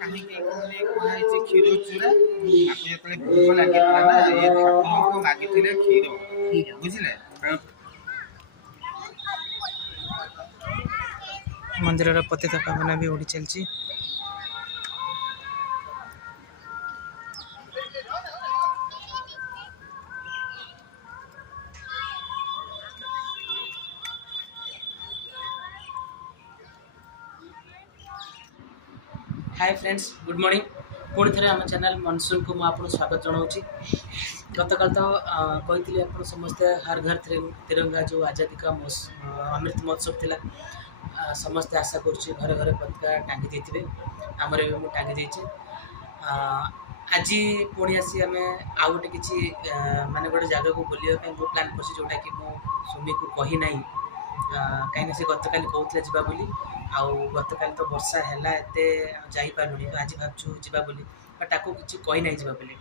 कहीं कहे क्षीर चूरा आपको जो भोग लगे ना ये ठाकुर को मागी क्षीर बुझे मंदिर पतित पावन भी उड़ी चलती। Hi friends, good morning. पुणी थे आम चैनल मनसून को मुझे स्वागत जनाऊँगी। गतकाल तो कही आप समस्ते हर घर तिरंगा जो आज़ादी का अमृत महोत्सव थिला समस्ते आशा करुच्ची घरे घरे पताका टांगी देते आमर भी मुझे टांगी देचे। आज पुणी आसी आम आउ गोटे किसी माने गोटे जगह को बुलाया प्लां कर जोटा कि सुमी को कही ना कहीं से गतकाल कहते जावा बोली आउ गतकाल तो वर्षा है एत जापारूनी आज भावछु जा बोली ताको किसी कही ना जा बोली।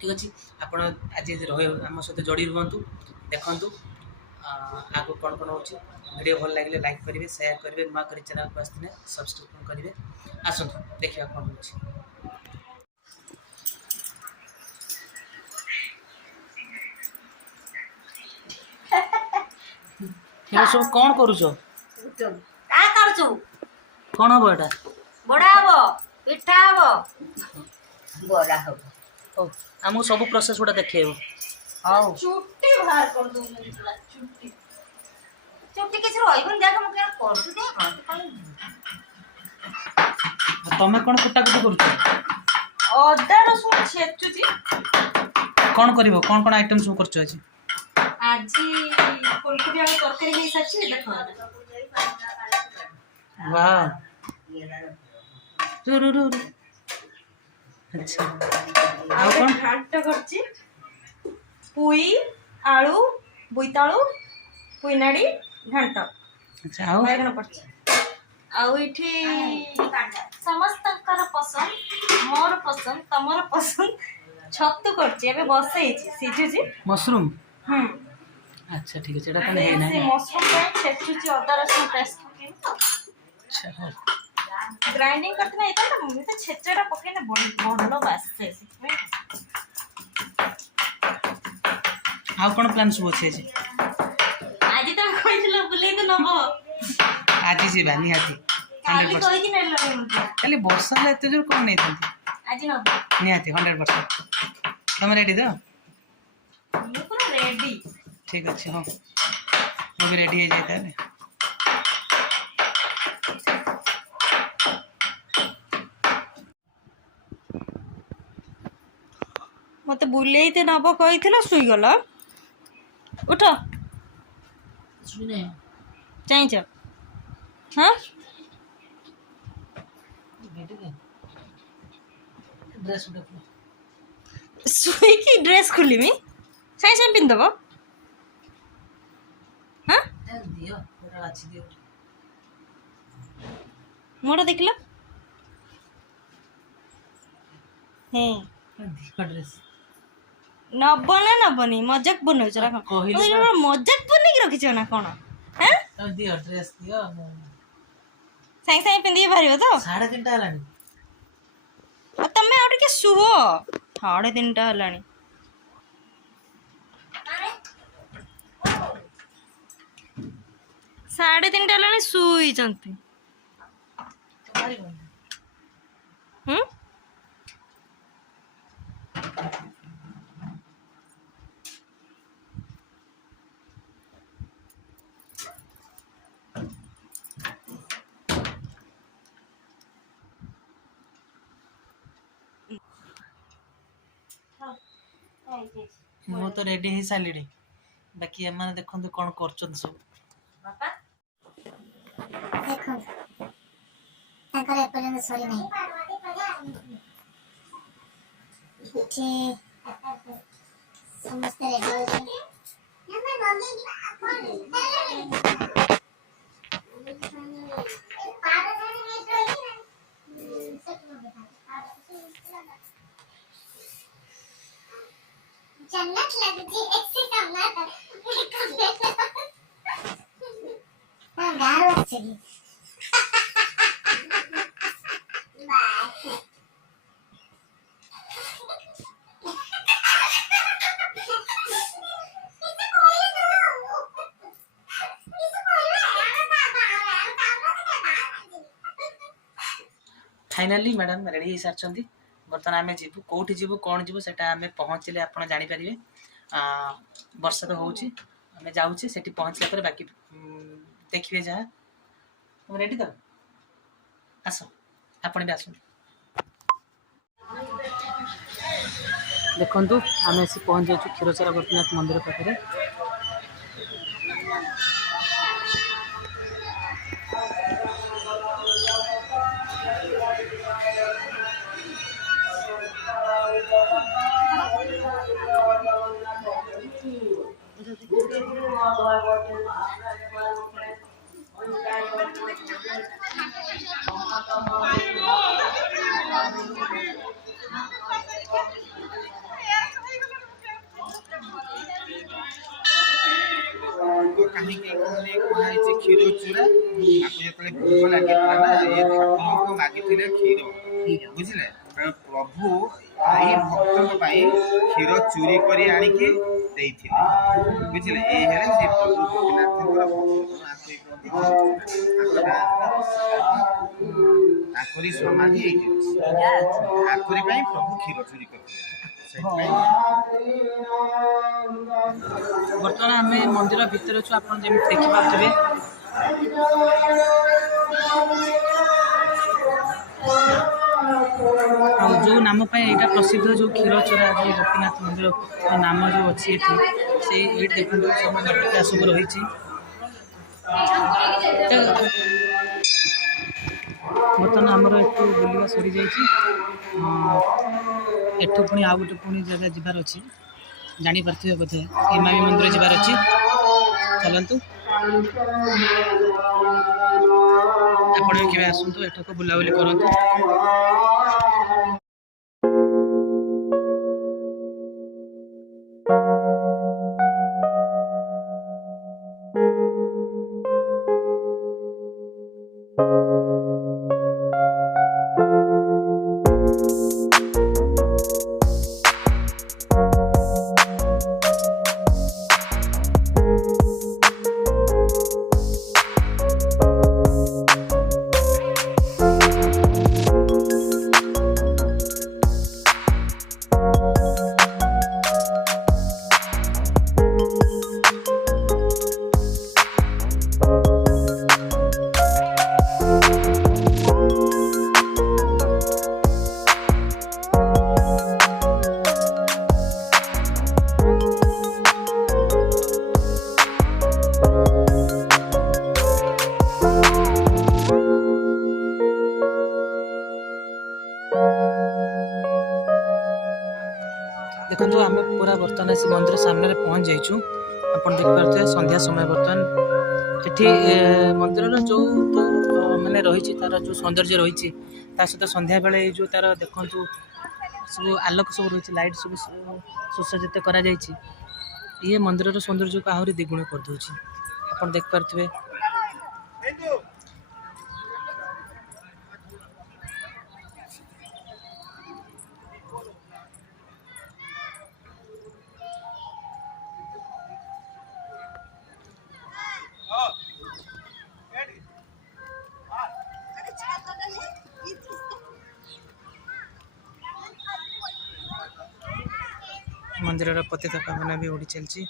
ठीक अच्छे आप आज आम सहित जोड़ी रुहतु देखु आगे कौन कौन हो वीडियो भल लगे लाइक करेंगे शेयर करेंगे नुआ कर चैनल को आसते सब्सक्राइब करेंगे। आसतु देखा कौन हो सब कौन करुच कौन हम एटा बड़ा हम पिठा हम बड़ा हम आमको सब प्रोसेस गुड़ा देखेब। हां चुट्टी बाहर कर दो चुट्टी चुट्टी किछ रहिबन देख हम केना कर दू देख तमे कौन कुटा कुटी करूछ अदा रसुन छेचुची कौन करिवो कौन कौन आइटम सब करछ आज फुलकोबी आलू तरकारी हे सच्ची देखो वाह रुरु अच्छा आ कौन घाट करची पुई आलू बोईतालू पुईनाडी घाट अच्छा आउ बैगन पड़ची आउ इठी समस्तकर पसंद मोर पसंद तमर पसंद छत्तू करची एबे बसैची सिझुची मशरूम अच्छा ठीक है कौन है ना मशरूम पे छेचुची अदा रसुन पेस्ट पके अच्छा हो ग्राइंडिंग करते ना इतना ना मम्मी तो छेचड़ा पके ना बड़लो बासते आ कौन प्लान सब अच्छे जी आज तो कहिलो बुले तो नबो आज जी बानी हाथी काली कहि कि नेलो मुझे खाली वर्षा ले एते जोर कोन नै थंती आज नबो निहाती 100% तुम रेडी तो मैं पूरा रेडी ठीक अच्छे हाँ मैं भी रेडी है जाता है मत बुलेते नब कही शुईगला उठ चाहच हाँ शुई की ड्रेस खोलमी साइ साइ पिंदब हाँ मोटा देखल नब ना नबनी मजाक बनौच मजाक बन रखी ना कौन साइ साइ पिंधि बाहर तो 3:30 तमें आउ टे शुभ 3:30 है 3:30 है शुई मु तो रेडी ही सारी बाकी एम देखो कौन कर सब देखो सॉरी नहीं समस्त रेडी जन्नत लगती ऐसे करना था गार बच्चे फाइनाली मैडम रेडी हो सारी बर्तमान आम जीवु कौटी जीवु कौन जीवु से पहुँचले आप जानीपारे वर्षा तो हूँ आम जाऊे से पहुँचला बाकी देखिए जहाँ तुम रेडी तो आस आपण भी आस देखु आम आसी पहुँच जाऊँ क्षीरचोरा गोपीनाथ मंदिर पाखे कहीं क्षीर चूरा आपको जो भोग लगे ना ये ठाकुर को मागी क्षीर बुझे प्रभु आई भक्त क्षीर चोरी कर आनिकी बुझे ये प्रभु गोपीनाथ समाधि प्रभु क्षीर चोरी करते बर्तमान आम मंदिर भितर अच्छु आप देखिपे जो नाम यहाँ प्रसिद्ध जो क्षीरचोरा जो गोपीनाथ मंदिर नाम जो अच्छी से ये देखो सब नाटिका सब रही बर्तमान आमर एठू बुलवा सरी एठू पुणी आउ गोटे पुणी जगह जबार अच्छी जापारे बोधे इमामी मंदिर जबार अच्छी चलतु आपण भी आसतु एठक बुलाबुली करूँ देखो आम पूरा बर्तमान आसी मंदिर सामने पहुँच जाइछु आप देखिए संध्या समय बर्तमान ये मंदिर जो माने रही तार जो सौंदर्य रही सहित संध्या बेले जो तार देखु सब आलोक सब रही लाइट सब सुसज्जित करा ये मंदिर सौंदर्य को आहरी द्विगुण कर दूची आप देखिपे मंदिर पतिता भावना भी उड़ी चलती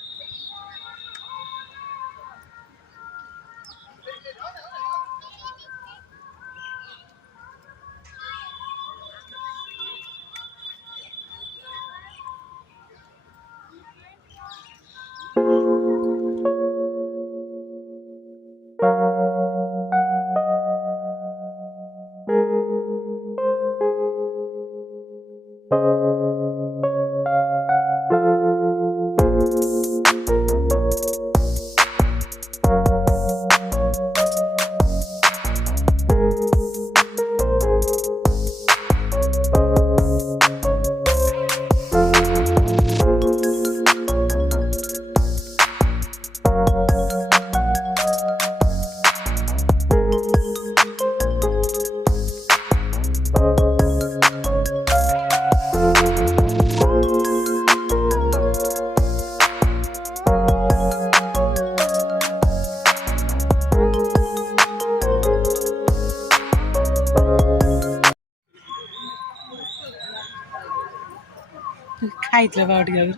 ଖାଇଥିଲ ବା ଟିକେ ଆଗରୁ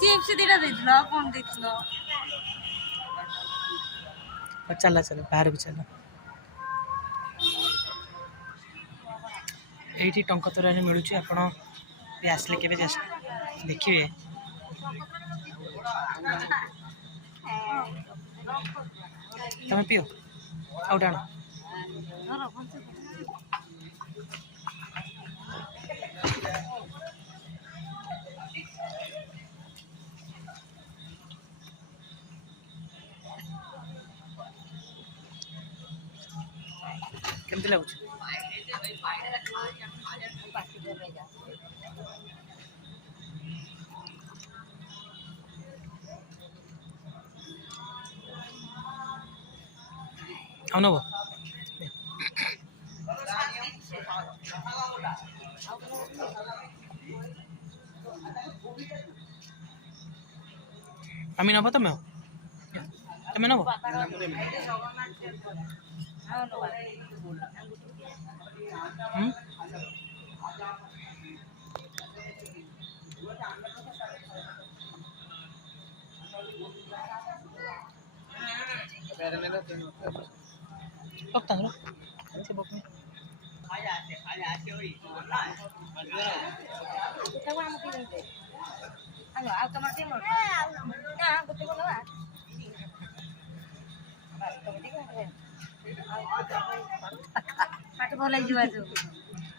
ଚିପ୍ସ ଦିଟା ଦେଇଥିଲ ଆଉ କଣ ଦେଇଥିଲ? ଚାଲ ଚାଲ ବାହାରକୁ ଚାଲ। ଏଇଠି ଟଙ୍କ ତୋରାଣି ମିଳୁଛି, ଆପଣ ବି ଆସିଲେ କେବେ ଦେଖିବେ। ତମେ ପିଅ ଆଉ ଡାଣ। କେମିତି ଲାଗୁଛି? ଆଉ ନବ আমি নব ତମେ ତମେ ନବ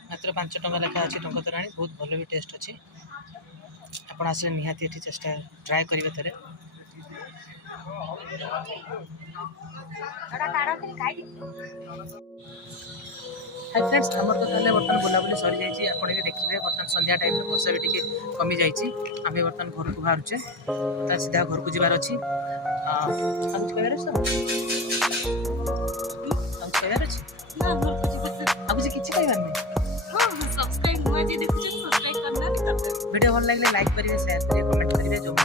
ମାତ୍ର 5 ଟଙ୍କା ଲେଖା ଅଛି ଟଙ୍କ ତୋରାଣି। ବହୁତ ଭଲ ବି ଟେଷ୍ଟ ଅଛି। ଆପଣ ଆସିଲେ ନିହାତି ଏଠି ଟ୍ରାଏ କରିବେ ଥରେ। ହାଇ ଫ୍ରେଣ୍ଡସ୍, ଆମର ତ ତାହେଲେ ବର୍ତ୍ତମାନ ବୁଲାବୁଲି ସରିଯାଇଛି। ଆପଣ ବି ଦେଖିବେ ବର୍ତ୍ତମାନ ସନ୍ଧ୍ୟା ଟାଇମ୍ରେ ବର୍ଷା ବି ଟିକେ କମିଯାଇଛି। ଆମେ ବର୍ତ୍ତମାନ ଘରକୁ ବାହାରୁଛେ, ତା ସିଧା ଘରକୁ ଯିବାର ଅଛି। ଆଉ କିଛି କହିବାର ଅଛି? ଆଉ କହିବାର ଅଛି? ଆଉ କିଛି କହିବାର ନାହିଁ। ଭିଡ଼ିଓ ଭଲ ଲାଗିଲେ ଲାଇକ୍ କରିବେ, ସେୟାର କରିବେ, କମେଣ୍ଟ କରିବେ। ଯେଉଁ